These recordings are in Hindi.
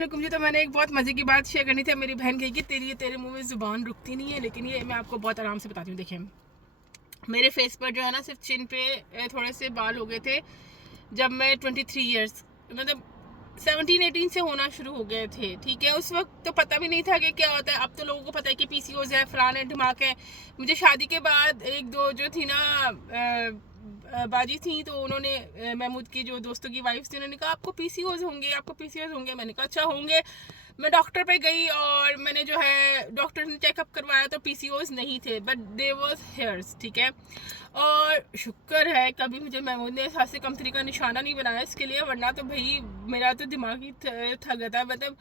जी, तो मैंने एक बहुत मज़े की बात शेयर करनी थी। मेरी बहन कही कि तेरे मुंह में ज़ुबान रुकती नहीं है, लेकिन ये मैं आपको बहुत आराम से बताती हूँ। देखिए, मेरे फेस पर जो है ना, सिर्फ चिन पे थोड़े से बाल हो गए थे जब मैं 23 ईयर्स मतलब 17-18 से होना शुरू हो गए थे। ठीक है, उस वक्त तो पता भी नहीं था कि क्या होता है। अब तो लोगों को पता है कि पीसीओएस है, फलान है, ढिमाक है। मुझे शादी के बाद एक दो जो थी ना बाजी थी, तो उन्होंने महमूद की जो दोस्तों की वाइफ थी, उन्होंने कहा आपको पीसीओएस होंगे। मैंने कहा अच्छा होंगे। मैं डॉक्टर पे गई और मैंने जो है डॉक्टर ने चेकअप करवाया तो पीसीओएस नहीं थे, बट दे वाज हेयर्स। ठीक है, और शुक्र है कभी मुझे महमूद ने हाथ से कमतरी का निशाना नहीं बनाया इसके लिए, वरना तो भाई मेरा तो दिमाग ही थक गया था। मतलब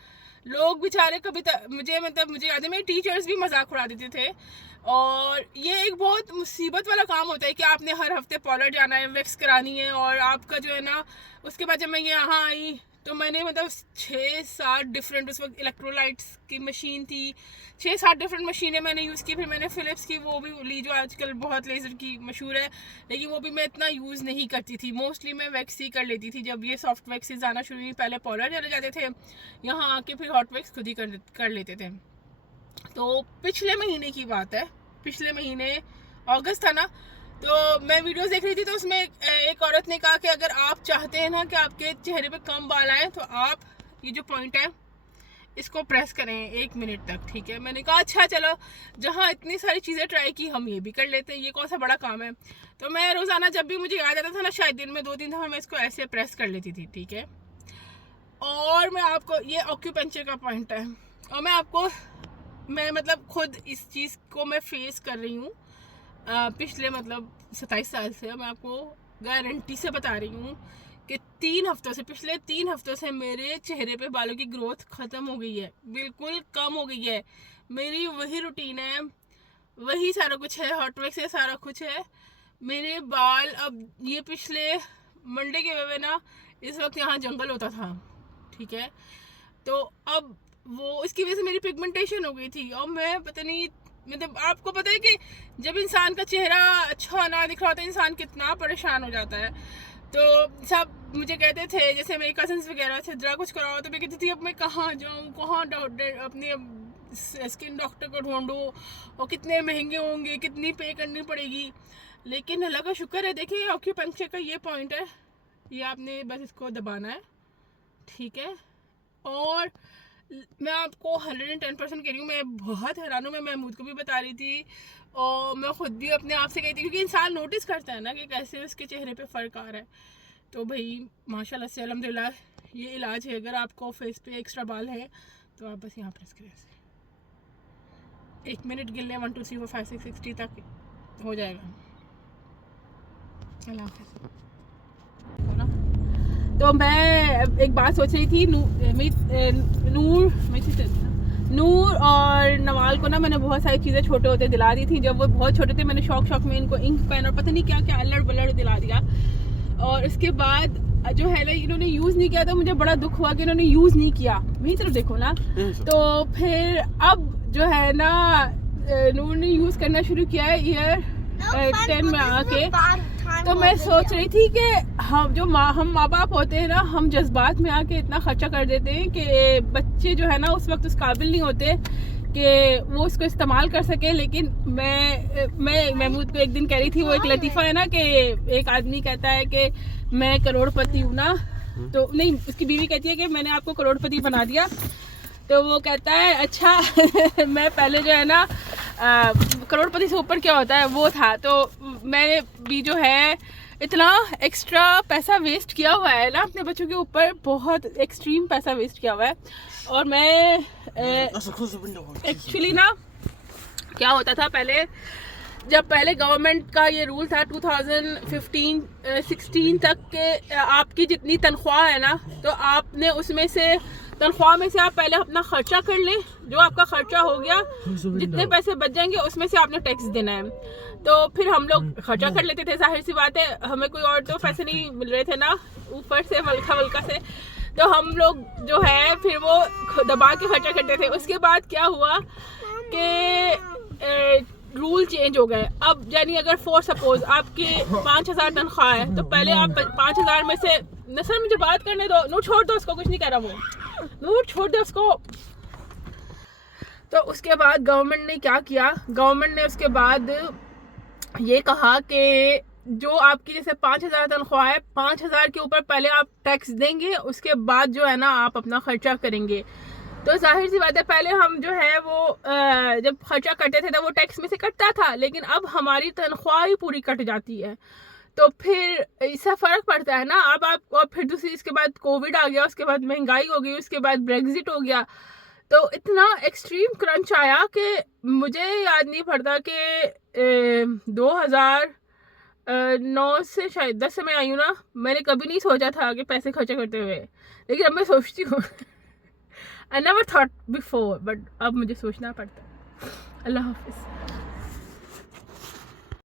लोग बेचारे कभी मुझे याद है मेरे टीचर्स भी मजाक उड़ा देते थे। और ये एक बहुत मुसीबत वाला काम होता है कि आपने हर हफ्ते पार्लर जाना है, वैक्स करानी है, और आपका जो है ना, उसके बाद जब मैं यहाँ आई तो मैंने मतलब 6-7 डिफरेंट, उस वक्त इलेक्ट्रोलाइट्स की मशीन थी, 6-7 डिफरेंट मशीनें मैंने यूज़ की। फिर मैंने फ़िलिप्स की वो भी ली जो आजकल बहुत लेज़र की मशहूर है, लेकिन वो भी मैं इतना यूज़ नहीं करती थी। मोस्टली मैं वैक्स ही कर लेती थी। जब ये सॉफ्ट वैक्सेस आना शुरू हुई, पहले पार्लर चले जाते थे, यहाँ आके फिर हॉट वैक्स खुद ही कर लेते थे। तो पिछले महीने की बात है, पिछले महीने अगस्त था ना, तो मैं वीडियोस देख रही थी, तो उसमें एक औरत ने कहा कि अगर आप चाहते हैं ना कि आपके चेहरे पे कम बाल आए, तो आप ये जो पॉइंट है इसको प्रेस करें 1 मिनट तक। ठीक है, मैंने कहा अच्छा चलो, जहाँ इतनी सारी चीज़ें ट्राई की, हम ये भी कर लेते हैं, ये कौन सा बड़ा काम है। तो मैं रोज़ाना जब भी मुझे याद आता था ना, शायद दिन में 2-3 दफ़ा मैं इसको ऐसे प्रेस कर लेती थी। ठीक है, और मैं आपको, ये ऑक्यूपेंचर का पॉइंट है, और मैं मतलब खुद इस चीज़ को मैं फेस कर रही हूँ पिछले मतलब 27 साल से। मैं आपको गारंटी से बता रही हूँ कि पिछले 3 हफ्तों से मेरे चेहरे पे बालों की ग्रोथ ख़त्म हो गई है, बिल्कुल कम हो गई है। मेरी वही रूटीन है, वही सारा कुछ है, हॉट वैक्स से सारा कुछ है। मेरे बाल अब ये पिछले मंडे के वजह ना, इस वक्त यहाँ जंगल होता था। ठीक है, तो अब वो इसकी वजह से मेरी पिगमेंटेशन हो गई थी, और मैं पता नहीं, मतलब आपको पता है कि जब इंसान का चेहरा अच्छा ना दिख रहा होता है, इंसान कितना परेशान हो जाता है। तो सब मुझे कहते थे, जैसे मेरे कजन्स वगैरह थे, जरा कुछ कराओ, तो मैं कहती थी अब मैं कहाँ जाऊँ, कहाँ अपने स्किन डॉक्टर को ढूंढूँ, और कितने महंगे होंगे, कितनी पे करनी पड़ेगी। लेकिन अल्लाह का शुक्र है, देखिए ऑक्यूपेंचर का ये पॉइंट है, ये आपने बस इसको दबाना है। ठीक है, और मैं आपको 110% कह रही हूँ, मैं बहुत हैरान हूँ। मैं महमूद को भी बता रही थी, और मैं खुद भी अपने आप से कहती हूँ, क्योंकि इंसान नोटिस करता है ना कि कैसे उसके चेहरे पे फ़र्क आ रहा है। तो भाई माशाल्लाह से अल्हम्दुलिल्लाह ये इलाज है। अगर आपको फेस पे एक्स्ट्रा बाल है तो आप बस यहाँ प्रेस करें, 1 मिनट गिन लें, 1 2 3 4 5 6 60 तक हो जाएगा। अल्लाह हाफ़िज़। तो मैं एक बात सोच रही थी, नूर और नवाल को ना मैंने बहुत सारी चीज़ें छोटे होते दिला दी थी। जब वो बहुत छोटे थे, मैंने शौक में इनको इंक पेन और पता नहीं क्या क्या अल्लड़ बल्लड़ दिला दिया, और उसके बाद जो है ना, इन्होंने यूज़ नहीं किया, तो मुझे बड़ा दुख हुआ कि इन्होंने यूज़ नहीं किया। मेरी तरफ देखो ना। तो फिर अब जो है ना, नूर ने यूज़ करना शुरू किया है ईयर 10 में आके। तो मैं सोच रही थी कि हम माँ बाप होते हैं ना, हम जज्बात में आके इतना खर्चा कर देते हैं कि बच्चे जो है ना उस वक्त उस काबिल नहीं होते कि वो इसको इस्तेमाल कर सके। लेकिन मैं महमूद को एक दिन कह रही थी, वो एक लतीफ़ा है ना कि एक आदमी कहता है कि मैं करोड़पति हूँ ना, तो नहीं, उसकी बीवी कहती है कि मैंने आपको करोड़पति बना दिया। तो वो कहता है अच्छा मैं पहले जो है ना करोड़पति से ऊपर क्या होता है वो था। तो मैंने भी जो है इतना एक्स्ट्रा पैसा वेस्ट किया हुआ है ना अपने बच्चों के ऊपर, बहुत एक्सट्रीम पैसा वेस्ट किया हुआ है। और मैं एक्चुअली ना, क्या होता था पहले, जब पहले गवर्नमेंट का ये रूल था 2015-16 तक के आपकी जितनी तनख्वाह है ना, तो आपने उसमें से तनख्वाह में से आप पहले अपना खर्चा कर लें। जो आपका खर्चा हो गया, जितने पैसे बच जाएंगे उसमें से आपने टैक्स देना है। तो फिर हम लोग खर्चा कर लेते थे, जाहिर सी बात है, हमें कोई और तो पैसे नहीं मिल रहे थे ना ऊपर से वल्का से, तो हम लोग जो है फिर वो दबा के खर्चा करते थे। उसके बाद क्या हुआ कि रूल चेंज हो गए। अब यानी अगर फॉर सपोज आपके 5,000 तनख्वाह है, तो पहले आप 5,000 में से नसर मुझे बात करने दो। नूर छोड़ दो उसको, कुछ नहीं कह रहा वो, नूर छोड़ दो उसको। तो उसके बाद गवर्नमेंट ने क्या किया, गवर्नमेंट ने उसके बाद ये कहा कि जो आपकी जैसे 5,000 तनख्वाह है, 5,000 के ऊपर पहले आप टैक्स देंगे, उसके बाद जो है ना आप अपना खर्चा करेंगे। तो जाहिर सी बात है पहले हम जो है वो जब खर्चा करते थे तो वो टैक्स में से कटता था, लेकिन अब हमारी तनख्वाह ही पूरी कट जाती है। तो फिर इससे फ़र्क पड़ता है ना। अब आप, और फिर दूसरी इसके बाद कोविड आ गया, उसके बाद महंगाई हो गई, उसके बाद ब्रेग्जिट हो गया, तो इतना एक्सट्रीम क्रंच आया कि मुझे याद नहीं पड़ता कि 2009 से शायद 10 से मैं आई हूँ ना, मैंने कभी नहीं सोचा था कि पैसे खर्चा करते हुए, लेकिन अब मैं सोचती हूँ। I never thought before, but अब मुझे सोचना पड़ता है। अल्लाह हाफिज़।